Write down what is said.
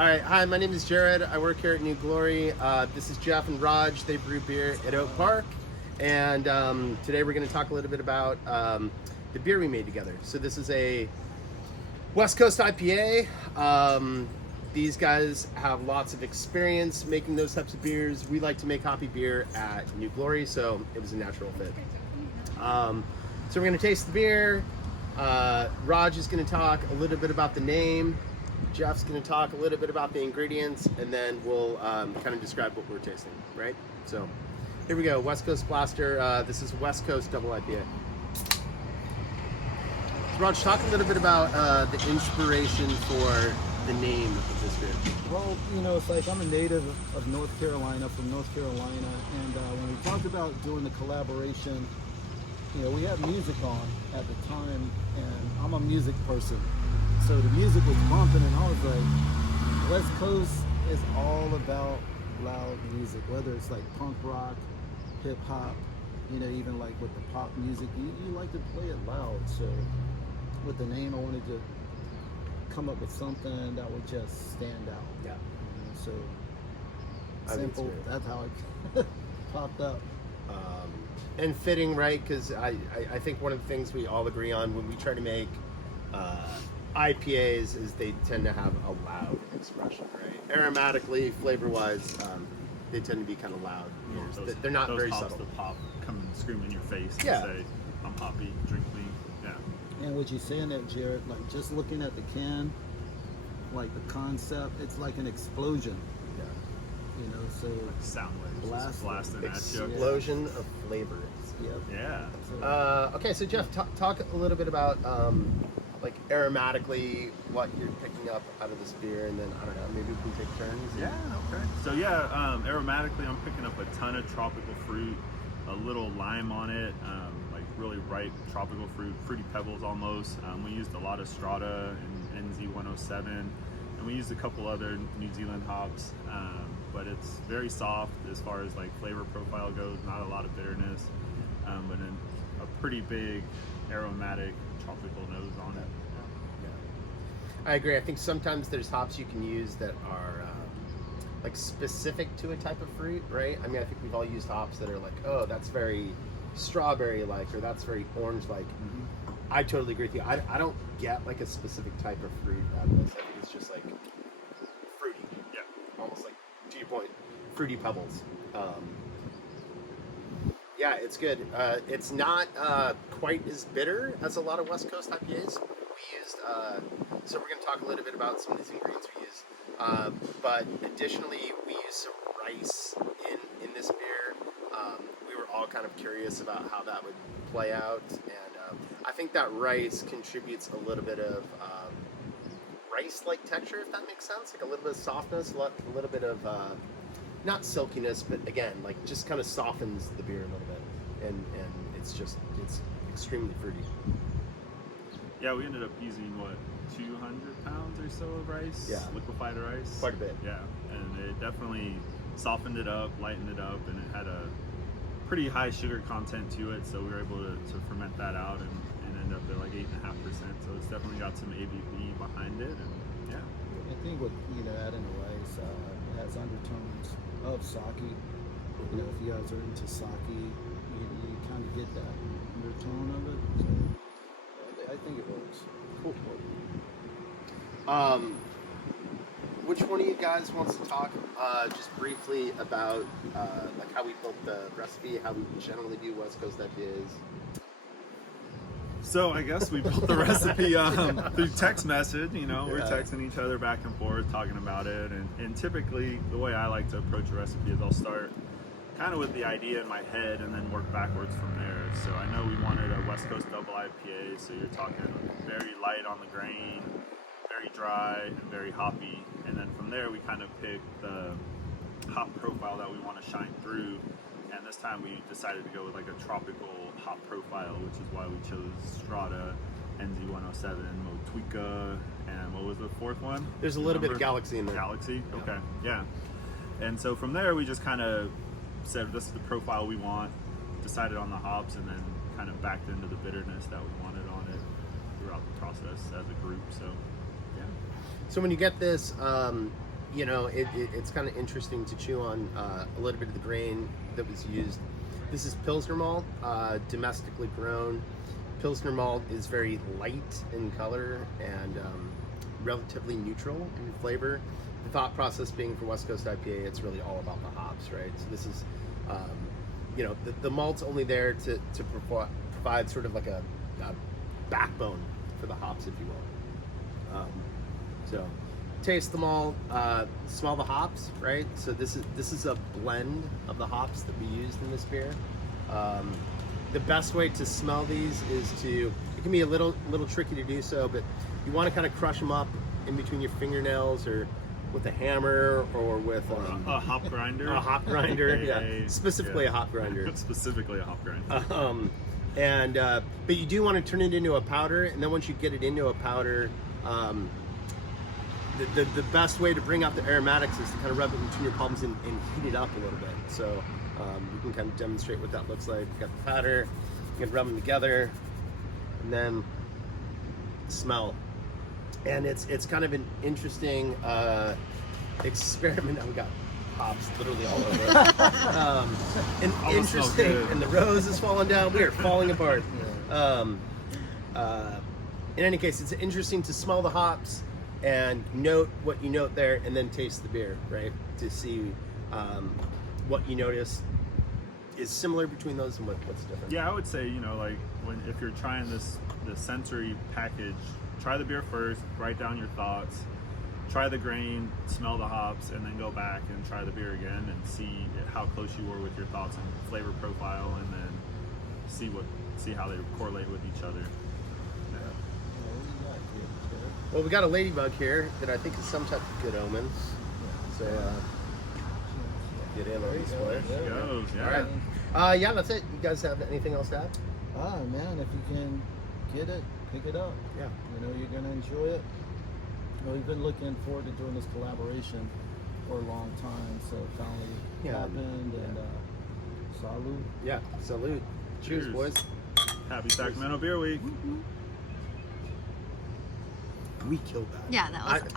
All right, hi, my name is Jared. I work here at New Glory. This is Geoff and Rodg. They brew beer at Oak Park. And today we're going to talk a little bit about the beer we made together. So this is a West Coast IPA. These guys have lots of experience making those types of beers. We like to make hoppy beer at New Glory, so it was a natural fit. So we're going to taste the beer. Rodg is going to talk a little bit about the name. Geoff's going to talk a little bit about the ingredients, and then we'll kind of describe what we're tasting, right? So here we go, West Coast Blaster. This is West Coast Double IPA. So Rodg, talk a little bit about the inspiration for the name of this beer. Well, you know, it's like I'm a native of North Carolina, from North Carolina, and when we talked about doing the collaboration, you know, we had music on at the time, and I'm a music person. So the music was bumping, and I was like, West Coast is all about loud music, whether it's like punk rock, hip hop, you know, even like with the pop music, you like to play it loud. So with the name, I wanted to come up with something that would just stand out. Yeah. You know, so simple, that's how it popped up. And fitting, right? Because I think one of the things we all agree on when we try to make IPAs is they tend to have a loud expression, right? Aromatically, flavor-wise, they tend to be kind of loud. They're not very subtle. Those hops that come and scream in your face and Yeah. say, I'm hoppy, drink me. Yeah. And what you're saying there, Jared, like just looking at the can, like the concept, it's like an explosion. Yeah. You know, so Like sound waves just blasting at you. Explosion of flavors. yeah. Yeah. Okay, so Geoff, talk a little bit about like aromatically what you're picking up out of this beer, and then I don't know, maybe we can take turns. Yeah, okay. So yeah, aromatically I'm picking up a ton of tropical fruit, a little lime on it, like really ripe tropical fruit, fruity pebbles almost. We used a lot of Strata and NZ107, and we used a couple other New Zealand hops, but it's very soft as far as like flavor profile goes, not a lot of bitterness, but then a pretty big aromatic tropical nose on it. I agree. I think sometimes there's hops you can use that are like specific to a type of fruit, right? I mean, I think we've all used hops that are like, oh, that's very strawberry-like, or that's very orange-like. Mm-hmm. I totally agree with you. I don't get like a specific type of fruit out of this. I think it's just like fruity. Yeah. Almost like, to your point, fruity pebbles. Yeah, it's good. It's not quite as bitter as a lot of West Coast IPAs. We used, so we're going to talk a little bit about some of these ingredients we use. But additionally, we used some rice in this beer. We were all kind of curious about how that would play out, and I think that rice contributes a little bit of rice-like texture, if that makes sense. Like a little bit of softness, a little bit of not silkiness, but again, like just kind of softens the beer a little bit, and it's extremely fruity. Yeah, we ended up using 200 pounds or so of rice, Yeah. liquefied rice. Quite a bit. Yeah, and it definitely softened it up, lightened it up, and it had a pretty high sugar content to it, so we were able to ferment that out and end up at like 8.5%. So it's definitely got some ABV behind it, and yeah. I think with, you know, adding the rice, it has undertones of sake. You know, if you guys are into sake, you kind of get that undertone of it. So I think it works. Cool. Which one of you guys wants to talk just briefly about like how we built the recipe, how we generally do West Coast IPAs? So I guess we built the recipe through text message. You know, we're Yeah. texting each other back and forth, talking about it. And typically, the way I like to approach a recipe is I'll start kind of with the idea in my head and then work backwards from there. So I know we wanted a West Coast double IPA, so you're talking very light on the grain, very dry, and very hoppy. And then from there, we kind of pick the hop profile that we want to shine through. And this time we decided to go with like a tropical hop profile, which is why we chose Strata, NZ107, Motueka, and what was the fourth one? There's a little bit of Galaxy in there. Galaxy? Okay, yeah. And so from there we just kind of said this is the profile we want, decided on the hops, and then kind of backed into the bitterness that we wanted on it throughout the process as a group. So yeah. So when you get this, you know, it's kind of interesting to chew on a little bit of the grain that was used. This is Pilsner malt, domestically grown. Pilsner malt is very light in color and relatively neutral in flavor. The thought process being for West Coast IPA, it's really all about the hops, right? So this is, you know, the malt's only there to provide sort of like a backbone for the hops, if you will. So taste the malt, smell the hops, right? So this is a blend of the hops that we used in this beer. The best way to smell these is it can be a little tricky to do so, but you want to kind of crush them up in between your fingernails or with a hammer or with a hop grinder. A hop grinder, yeah. Specifically a hop grinder. Specifically a hop grinder. But you do want to turn it into a powder, and then once you get it into a powder, the best way to bring out the aromatics is to kind of rub it between your palms and heat it up a little bit. So you can kind of demonstrate what that looks like. You got the powder, you can rub them together, and then smell. And it's kind of an interesting experiment. We got hops literally all over. And interesting, and the rose is falling down. We are falling apart. In any case, it's interesting to smell the hops and note what you note there, and then taste the beer, right? To see what you notice is similar between those and what's different. Yeah, I would say, you know, like if you're trying the sensory package, try the beer first, write down your thoughts, try the grain, smell the hops, and then go back and try the beer again and see how close you were with your thoughts and flavor profile, and then see how they correlate with each other. Well, we got a ladybug here that I think is some type of good omen. So get in on this one. There goes. Yeah. All right. Yeah, that's it. You guys have anything else to add? Man, if you can get it, pick it up. Yeah. You know, you're gonna enjoy it. We've been looking forward to doing this collaboration for a long time, so it finally happened. And salute. Yeah, salute. Cheers, boys. Happy Sacramento Beer Week. We killed that. Yeah, that was